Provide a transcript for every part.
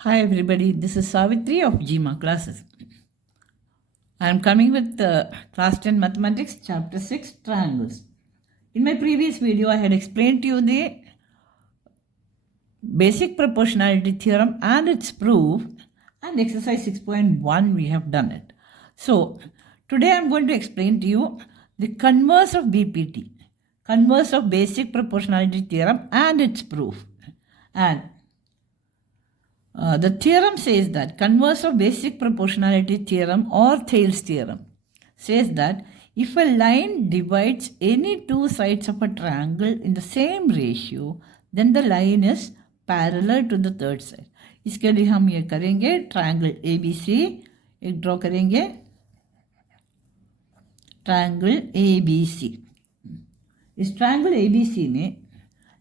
Hi everybody, this is Savitri of GMA classes. I am coming with class 10 mathematics chapter 6 triangles. In my previous video I had explained to you the basic proportionality theorem and its proof, and exercise 6.1 we have done it. So today I am going to explain to you the converse of BPT, converse of basic proportionality theorem and its proof. And the theorem says that converse of basic proportionality theorem or Thales theorem says that if a line divides any two sides of a triangle in the same ratio, then the line is parallel to the third side. इसके लिए हम ये करेंगे triangle ABC एक draw करेंगे triangle ABC. इस triangle ABC में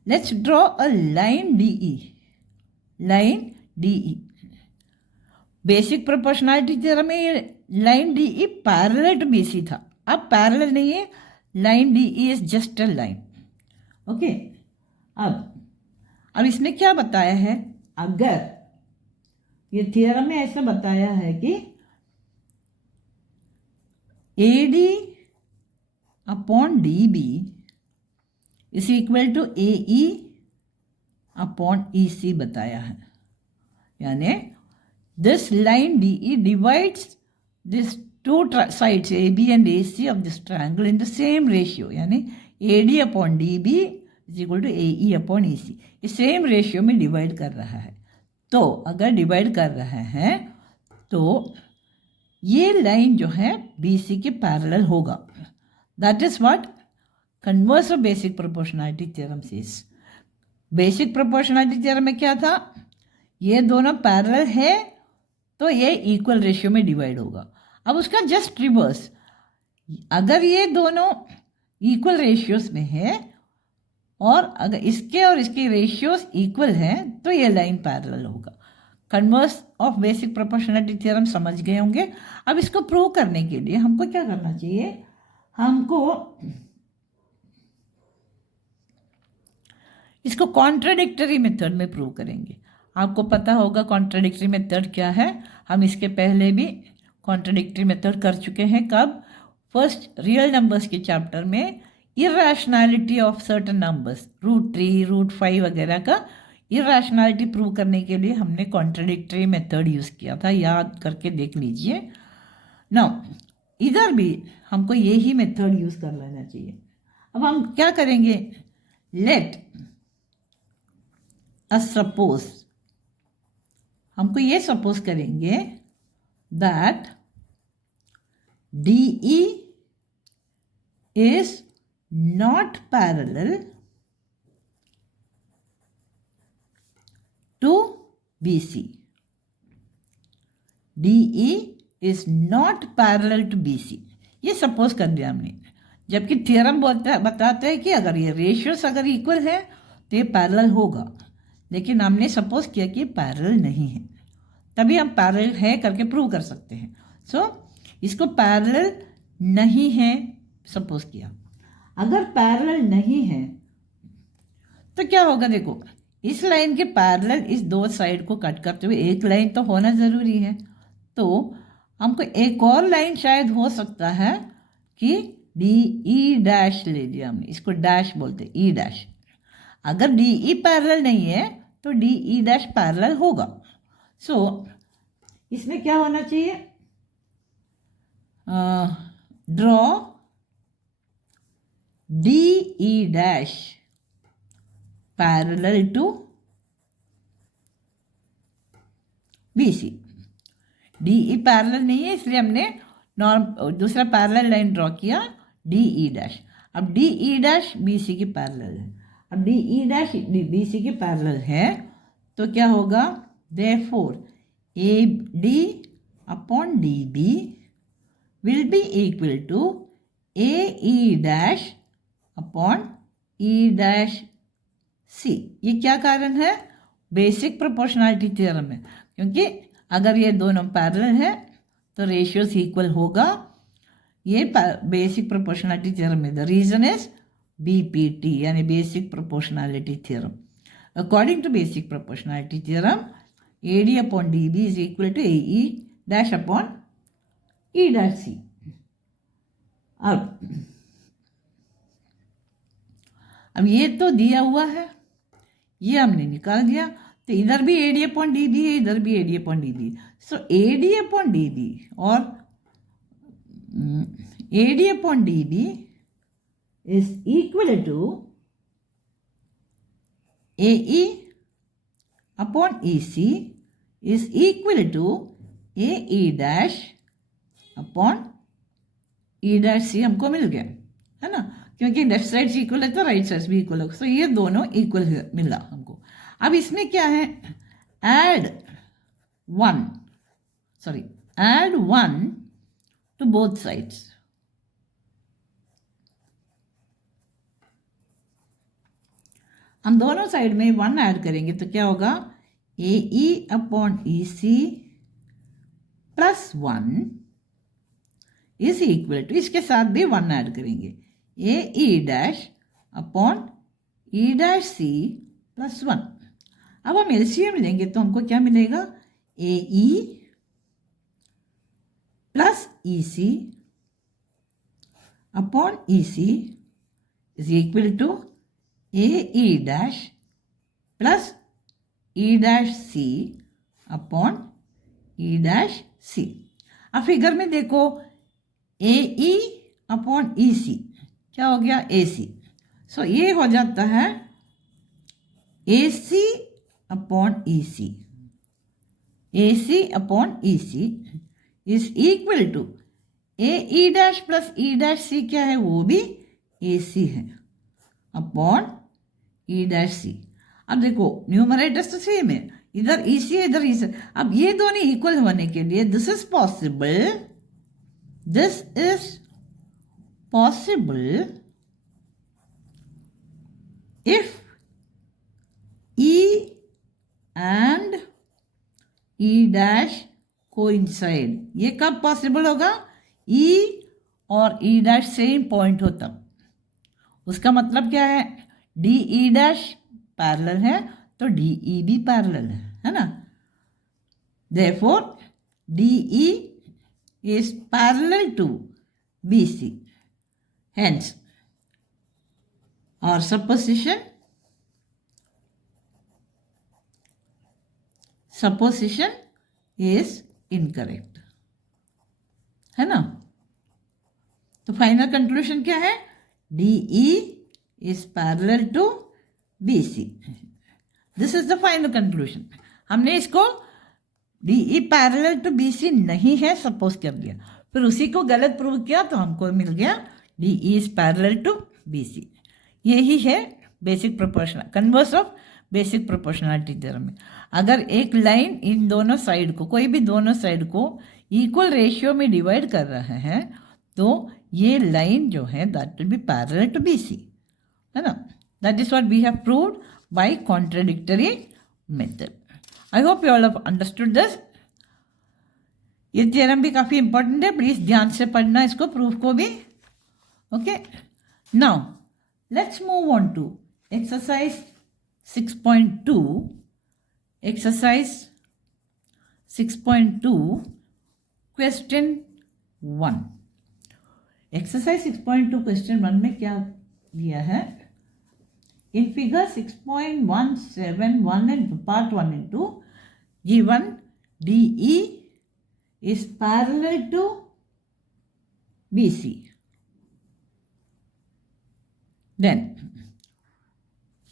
let's draw a line DE. Line DE. Basic proportionality theorem में ये line DE parallel to BC था. अब पैरेलल नहीं है, line DE is just a line. Okay, अब इसने क्या बताया है, अगर ये थ्योरम में ऐसा बताया है कि AD upon DB is equal to AE upon EC बताया है. यानी this line DE divides this two sides AB and AC of this triangle in the same ratio. यानी AD upon DB is equal to AE upon EC. ये same ratio में divide कर रहा है. तो अगर डिवाइड कर रहा है तो ये लाइन जो है BC के पैरेलल होगा. That is what converse of basic proportionality theorem says. Basic proportionality theorem में क्या था, ये दोनों पैरेलल है तो ये इक्वल रेशियो में डिवाइड होगा. अब उसका जस्ट रिवर्स, अगर ये दोनों इक्वल रेशियोज में है और अगर इसके और इसके रेशियोज इक्वल हैं तो ये लाइन पैरेलल होगा. Converse of basic proportionality theorem समझ गए होंगे. अब इसको प्रूव करने के लिए हमको क्या करना चाहिए, हमको इसको कॉन्ट्राडिक्टरी मेथड में प्रूव करेंगे. आपको पता होगा कॉन्ट्राडिक्टरी मेथड क्या है. हम इसके पहले भी कॉन्ट्राडिक्टरी मेथड कर चुके हैं. कब, फर्स्ट रियल नंबर्स के चैप्टर में इरैशनैलिटी ऑफ सर्टेन नंबर्स, √3 √5 वगैरह का इरैशनैलिटी प्रूव करने के लिए हमने कॉन्ट्राडिक्टरी मेथड यूज़ किया था. याद करके देख लीजिए. नाउ इधर भी हमको यही मेथड यूज़ कर लेना चाहिए. अब हम क्या करेंगे, लेट सपोज, हमको ये सपोज करेंगे that DE is not parallel to BC. DE is not parallel to BC. ये सपोज कर दिया हमने. जबकि थ्योरम बताता है कि अगर ये रेशियोस अगर इक्वल है तो ये पैरेलल होगा, लेकिन हमने सपोज किया कि पैरेलल नहीं है. तभी हम पैरेलल है करके प्रूव कर सकते हैं. सो इसको पैरेलल नहीं है सपोज किया. अगर पैरेलल नहीं है तो क्या होगा, देखो इस लाइन के पैरेलल इस दो साइड को कट करते हुए एक लाइन तो होना ज़रूरी है. तो हमको एक और लाइन शायद हो सकता है कि DE डैश ले लिया हमने, इसको डैश बोलते E डैश. अगर DE पैरेलल नहीं है तो DE डैश पैरेलल होगा. सो इसमें क्या होना चाहिए, draw DE dash parallel to BC. DE parallel नहीं है इसलिए हमने दूसरा पैरेलल लाइन ड्रॉ किया DE डैश. अब DE डैश BC के पैरेलल है. अब DE डैश BC के पैरेलल है तो क्या होगा, therefore AD upon DB will be equal to AE dash upon E dash C. ये क्या कारण है, बेसिक प्रोपोर्शनैलिटी थ्योरम है. क्योंकि अगर ये दोनों पैरेलल है तो रेशियोस इक्वल होगा. ये बेसिक प्रोपोर्शनैलिटी थ्योरम है. द रीजन इज BPT यानी basic proportionality theorem. According to basic proportionality theorem, AD upon DB is equal to AE dash upon E dash C. अब ये तो दिया हुआ है, ये हमने निकाल दिया, तो इधर भी AD अपॉन DB है, इधर भी AD अपॉन DB। सो AD अपॉन DB और AD upon DB is equal to AE upon EC is equal to AE dash upon E dash C हमको मिल गया, है ना, क्योंकि लेफ्ट साइड से इक्वल है तो राइट साइड भी इक्वल होगा। सो ये दोनों इक्वल मिला हमको। अब इसमें क्या है, add 1 to both sides। हम दोनों साइड में 1 ऐड करेंगे तो क्या होगा, AE upon EC plus 1 is equal to, इसके साथ भी 1 ऐड करेंगे, AE dash upon E dash C plus 1। अब हम एलसीएम लेंगे तो हमको क्या मिलेगा, AE plus EC upon EC is equal to AE dash plus E dash C upon E dash C। अब फिगर में देखो, AE अपॉन EC क्या हो गया, AC। सो ये हो जाता है AC upon EC, AC upon EC is equal to AE dash plus E dash C क्या है, वो भी AC है, अपॉन E डैश C। अब देखो न्यूमरेटर्स तो सेम है, इधर EC है इधर EC। अब ये दोनों इक्वल होने के लिए this is possible if E and E dash coincide। ये कब पॉसिबल होगा, E और E डैश सेम पॉइंट हो तब। उसका मतलब क्या है, DE डैश पैरेलल है तो DE भी पैरेलल है ना। Therefore DE is parallel to BC। Hence our supposition is incorrect, है ना। तो फाइनल कंक्लूजन क्या है, DE is parallel to BC। This is the final conclusion. हमने इसको DE पैरेलल टू BC नहीं है सपोज कर दिया, फिर उसी को गलत प्रूव किया तो हमको मिल गया DE is parallel to BC। यही है basic proportional, converse of basic proportionality theorem में। अगर एक लाइन इन दोनों साइड को, कोई भी दोनों साइड को इक्वल रेशियो में डिवाइड कर रहा है तो ये लाइन जो है that will be parallel to BC, है ना। That is what we have proved by contradictory method. I hope you all have understood this. ये थ्योरम भी काफ़ी इंपॉर्टेंट है, प्लीज ध्यान से पढ़ना इसको, प्रूफ को भी। Okay, now let's move on to exercise 6.2. Exercise 6.2 question 1। exercise 6.2 question 1 में क्या दिया है, in figure 6.171 and part 1 and 2 given DE is parallel to BC। Then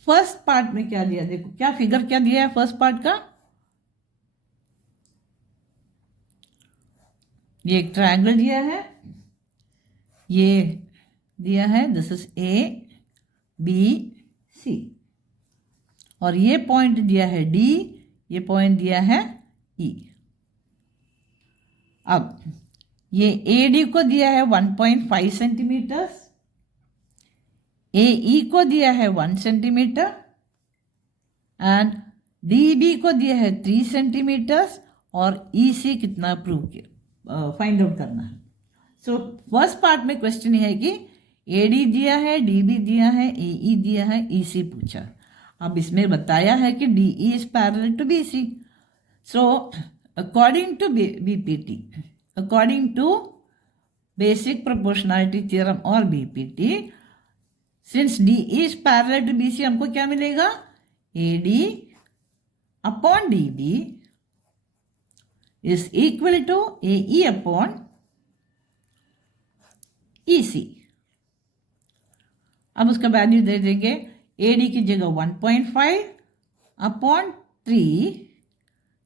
first part में क्या दिया, देखो क्या फिगर क्या दिया है फर्स्ट पार्ट का, ये एक ट्रायंगल दिया है, ये दिया है दिस इज ABC, और ये पॉइंट दिया है D, ये पॉइंट दिया है E। अब ये AD को दिया है 1.5 सेंटीमीटर्स, AE को दिया है 1 सेंटीमीटर एंड DB को दिया है 3 सेंटीमीटर्स और EC कितना प्रूव किया, फाइंड आउट करना है। सो फर्स्ट पार्ट में क्वेश्चन है कि AD दिया है, DB दिया है, AE दिया है, EC पूछा। अब इसमें बताया है कि DE is parallel to BC, So, according to BPT, according to basic proportionality theorem or BPT, since DE is parallel to BC, हमको क्या मिलेगा? AD upon DB is equal to AE upon EC. अब उसका value दे देंगे, AD की जगह 1.5 upon 3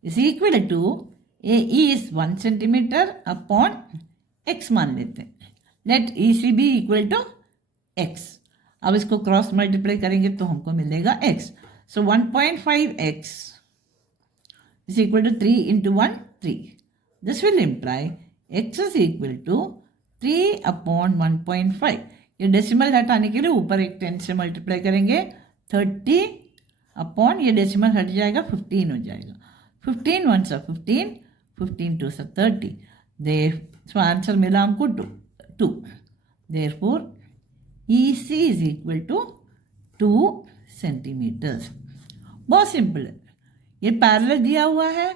is equal to AE is 1 centimetre upon x मान लेते हैं. Let EC be equal to x. अब इसको क्रॉस मल्टीप्लाई करेंगे तो हमको मिलेगा x. So 1.5x is equal to 3 into 1, 3. This will imply x is equal to 3 upon 1.5. ये डेसिमल हटाने के लिए ऊपर एक 10 से मल्टीप्लाई करेंगे, 30 अपॉन ये डेसिमल हट जाएगा, 15 हो जाएगा. 15 1 सा 15, 15 2 सा 30. सो आंसर मिला हमको 2. Therefore EC is equal to 2 centimetres. बहुत सिंपल है. ये पैरेलल दिया हुआ है,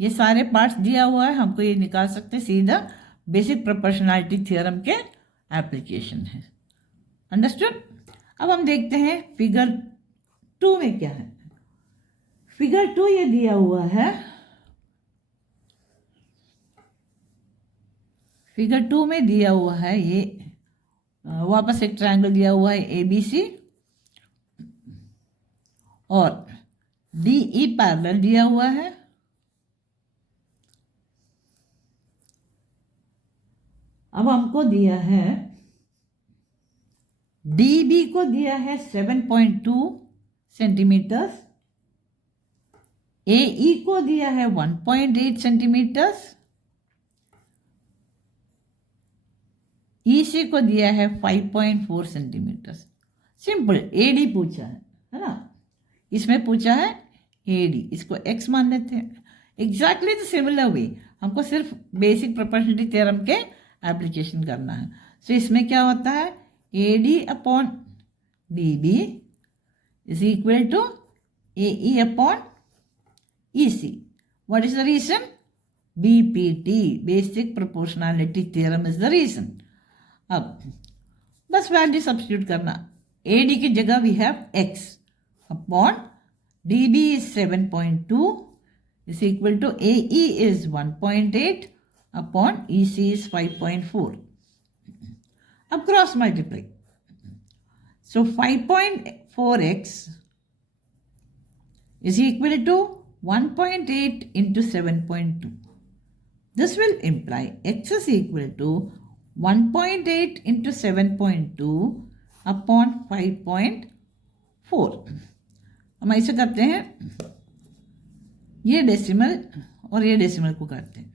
ये सारे पार्ट्स दिया हुआ है, हमको ये निकाल सकते सीधा. बेसिक प्रोपोर्शनैलिटी थ्योरम के एप्लीकेशन है. अंडरस्टूड. अब हम देखते हैं फिगर 2 में क्या है. फिगर 2 ये दिया हुआ है. फिगर 2 में दिया हुआ है ये वापस एक ट्रायंगल दिया हुआ है ABC और DE पैरेलल दिया हुआ है. अब हमको दिया है DB को दिया है 7.2 सेंटीमीटर्स, AE को दिया है 1.8 सेंटीमीटर्स, EC को दिया है 5.4 सेंटीमीटर्स. सिंपल. AD पूछा है ना, इसमें पूछा है AD, इसको x मान लेते हैं. एग्जैक्टली द सिमिलर वे हमको सिर्फ बेसिक प्रोपोर्शनैलिटी थ्योरम के एप्लीकेशन करना है. सो इसमें क्या होता है, AD upon DB is equal to AE upon EC. What is the reason? BPT, basic proportionality theorem is the reason. अब बस वैल्यू सब्स्टिट्यूट करना. AD की जगह we have x upon DB is 7.2 is equal to AE is 1.8 upon EC is 5.4. अब cross multiply. So 5.4x is equal to 1.8 into 7.2. This will imply x is equal to 1.8 into 7.2 upon 5.4. हम ऐसे करते हैं, ये decimal और ये decimal को करते हैं.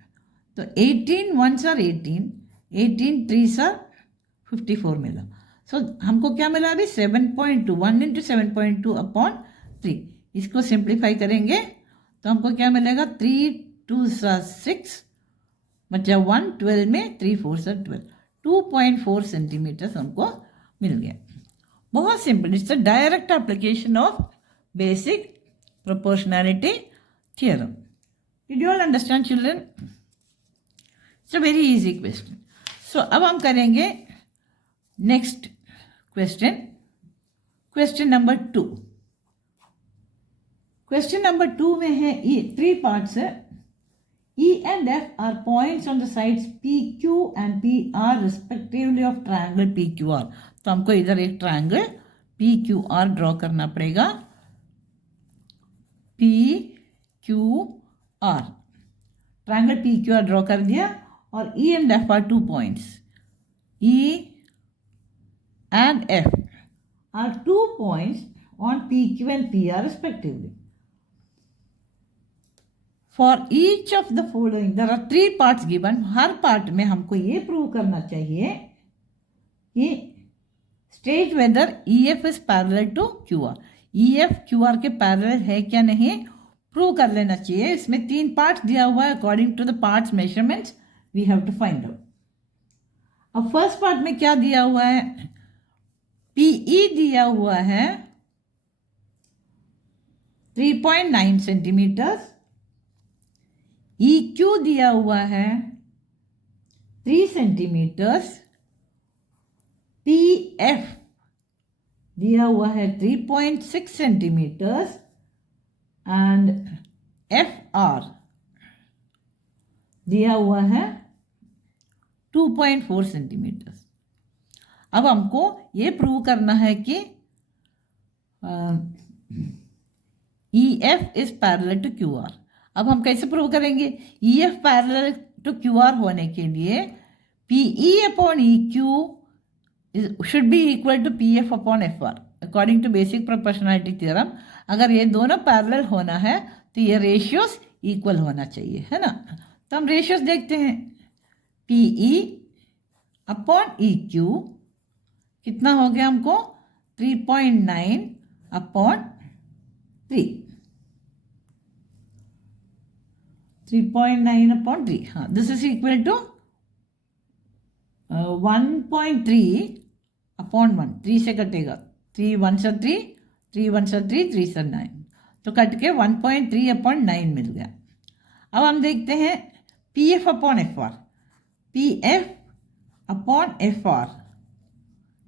तो 18 1s are 18, 18 3s are 54 मिला. सो हमको क्या मिला अभी? 7.2, 1 into 7.2 अपॉन 3. इसको सिंप्लीफाई करेंगे तो हमको क्या मिलेगा? 3 2s are 6 बचा 1, 12 में 3 4s are 12. 2.4 सेंटीमीटर हमको मिल गया. बहुत simple. It's a direct application of basic proportionality theorem. Did you all understand, children? It's a very easy question. So अब हम करेंगे next question. Question number 2. Question number 2 में है 3 parts है. E and F are points on the sides PQ and PR respectively of triangle PQR. तो हमको इधर एक ट्रायंगल PQR ड्रॉ करना पड़ेगा. PQR ट्रायंगल PQR ड्रॉ कर दिया और E and F are 2 points. E and F are 2 points on PQ and PR respectively. For each of the following there are 3 parts given. Her part में हमको ये prove करना चाहिए कि state whether EF is parallel to QR. EF QR के parallel है क्या नहीं प्रूव कर लेना चाहिए. इसमें 3 पार्ट्स दिया हुआ है. According to the parts measurements we have to find out. अब फर्स्ट पार्ट में क्या दिया हुआ है? PE दिया हुआ है 3.9 सेंटीमीटर्स क्यू दिया हुआ है 3 सेंटीमीटर्स, पी एफ दिया हुआ है 3.6 सेंटीमीटर्स एंड एफ आर दिया हुआ है 2.4 सेंटीमीटर्स। अब हमको ये प्रूव करना है कि E F is parallel to Q R. अब हम कैसे प्रूव करेंगे? E F parallel to Q R होने के लिए P E upon E Q should be equal to P F upon F R according to basic proportionality theorem. अगर ये दोनों पैरेलल होना है तो ये रेशियोज इक्वल होना चाहिए, है ना। तो हम रेशियोज देखते हैं। P E upon E Q कितना हो गया हमको? 3.9 अपॉन 3, 3.9 अपॉन 3। हाँ, this is equal to 1.3 upon 1। 3 से कटेगा, 3 1 से 3, 3 1 से 3, 3 से 9, तो कट के 1.3 अपॉन 9 मिल गया। अब हम देखते हैं P F upon F R. P F upon F R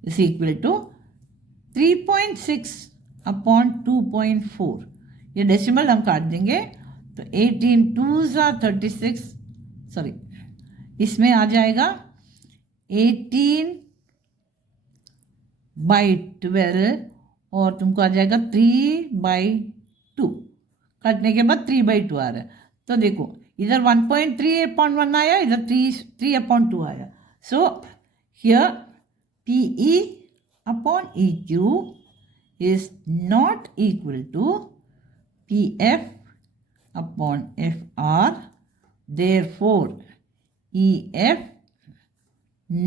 is equal to 3.6 upon 2.4। ये डेसिमल हम काट देंगे तो 18 2s are 36, सॉरी इसमें आ जाएगा 18/12 और तुमको आ जाएगा 3/2। काटने के बाद 3/2 आ रहा है। तो देखो इधर 1.3 अपॉन 1 आया, इधर 3 अपॉन 2 आया। So here P E upon E Q is not equal to PF upon FR. Therefore, EF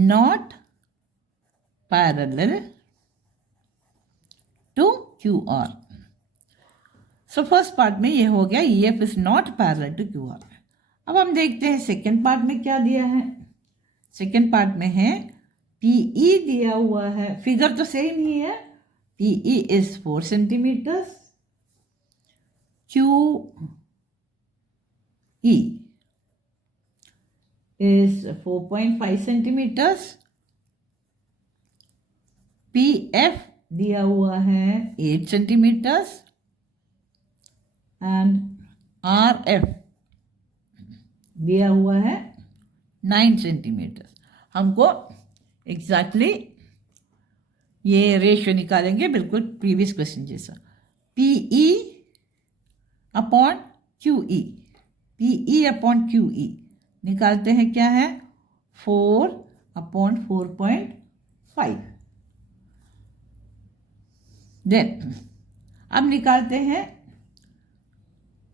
not parallel to QR. So first part में ये हो गया EF is not parallel to QR. अब हम देखते हैं सेकेंड पार्ट में क्या दिया है। सेकेंड पार्ट में है PE दिया हुआ है, फिगर तो सेम ही है। PE is 4 centimeters, QE is 4.5 centimeters, PF दिया हुआ है 8 centimeters and RF दिया हुआ है 9 centimeters। हमको एग्जैक्टली ये रेशियो निकालेंगे, बिल्कुल प्रीवियस क्वेश्चन जैसा। पी ई अपॉन क्यू ई, पी ई अपॉन क्यू ई निकालते हैं क्या है? 4 अपॉन 4.5। देन अब निकालते हैं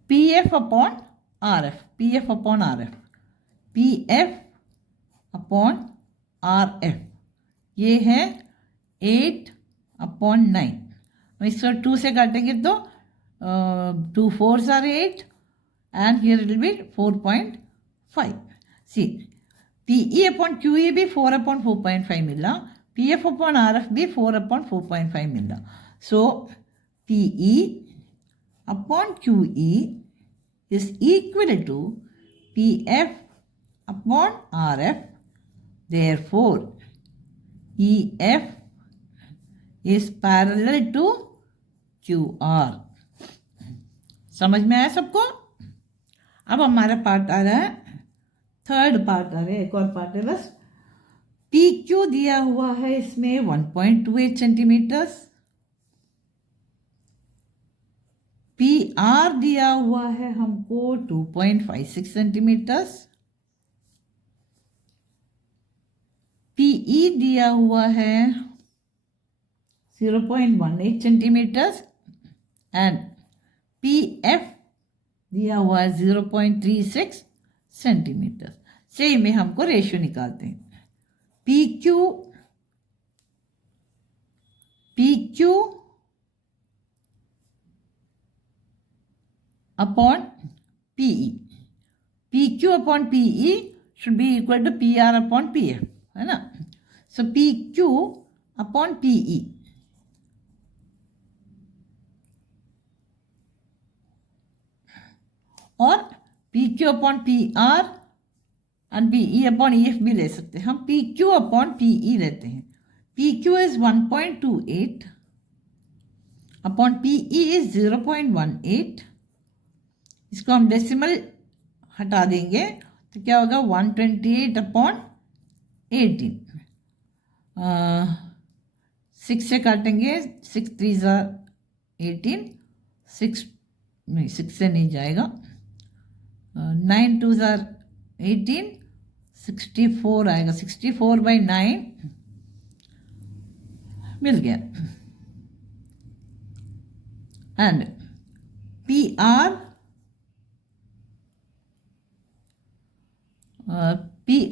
P F upon R F, P F upon R F, P F upon R F ये है 8 अपॉन 9। हम इसको 2 से काटेंगे तो 2 4s are 8 and here it will be 4.5। C P E upon Q E भी 4 अपॉन 4.5 मिला, P F upon R F भी 4 अपॉन 4.5 मिला। So P E upon Q E is equal to P F upon R F. Therefore E F is parallel to QR। समझ में आया सबको? अब हमारा पार्ट आ रहा है, थर्ड पार्ट आ रहा है, एक और पार्ट है बस। पी क्यू दिया हुआ है इसमें 1.28 सेंटीमीटर्स, पी आर दिया हुआ है हमको 2.56 सेंटीमीटर्स, पी ई दिया हुआ है 0.18 सेंटीमीटर्स एंड पी एफ दिया हुआ है 0.36 सेंटीमीटर। सेम में हमको रेशियो निकालते हैं। P Q upon PE, P Q upon PE should be equal to P R upon P F, है ना। So P Q upon PE और P Q upon P R and P E upon E F भी ले सकते हैं. हम P Q upon P E लेते हैं. P Q is 1.28 upon P E is 0.18. इसको हम डेसिमल हटा देंगे तो क्या होगा 128 अपॉन 18. 6 से काटेंगे 6 3 18. 6 नहीं 6 से नहीं जाएगा. 9 2 18. 64 आएगा. 64/9 मिल गया. And P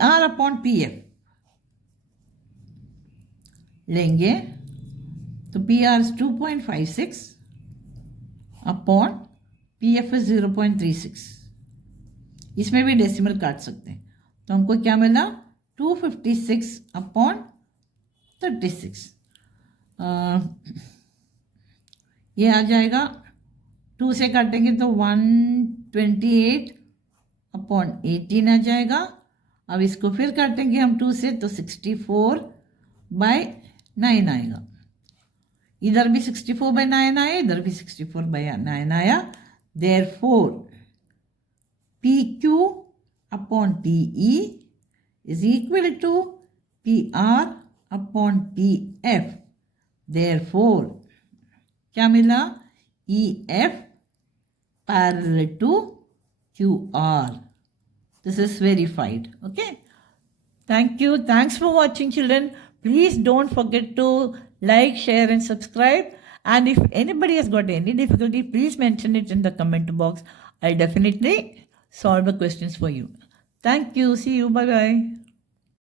R upon P F लेंगे तो P R 2.56 upon P F 0.36. इसमें भी डेसिमल काट सकते हैं. तो हमको क्या मिला 256 अपॉन 36. ये आ जाएगा. 2 से काटेंगे तो 128 अपॉन 18 आ जाएगा. अब इसको फिर काटेंगे हम 2 से तो 64/9 आएगा. इधर भी 64/9 आया, इधर भी 64/9 आया. Therefore P Q upon P E is equal to P R upon P F. Therefore क्या मिला E F parallel to Q R. This is verified. Okay. Thank you. Thanks for watching, children. Please don't forget to like, share and subscribe. And if anybody has got any difficulty, please mention it in the comment box. I'll definitely solve the questions for you. Thank you. See you. Bye-bye.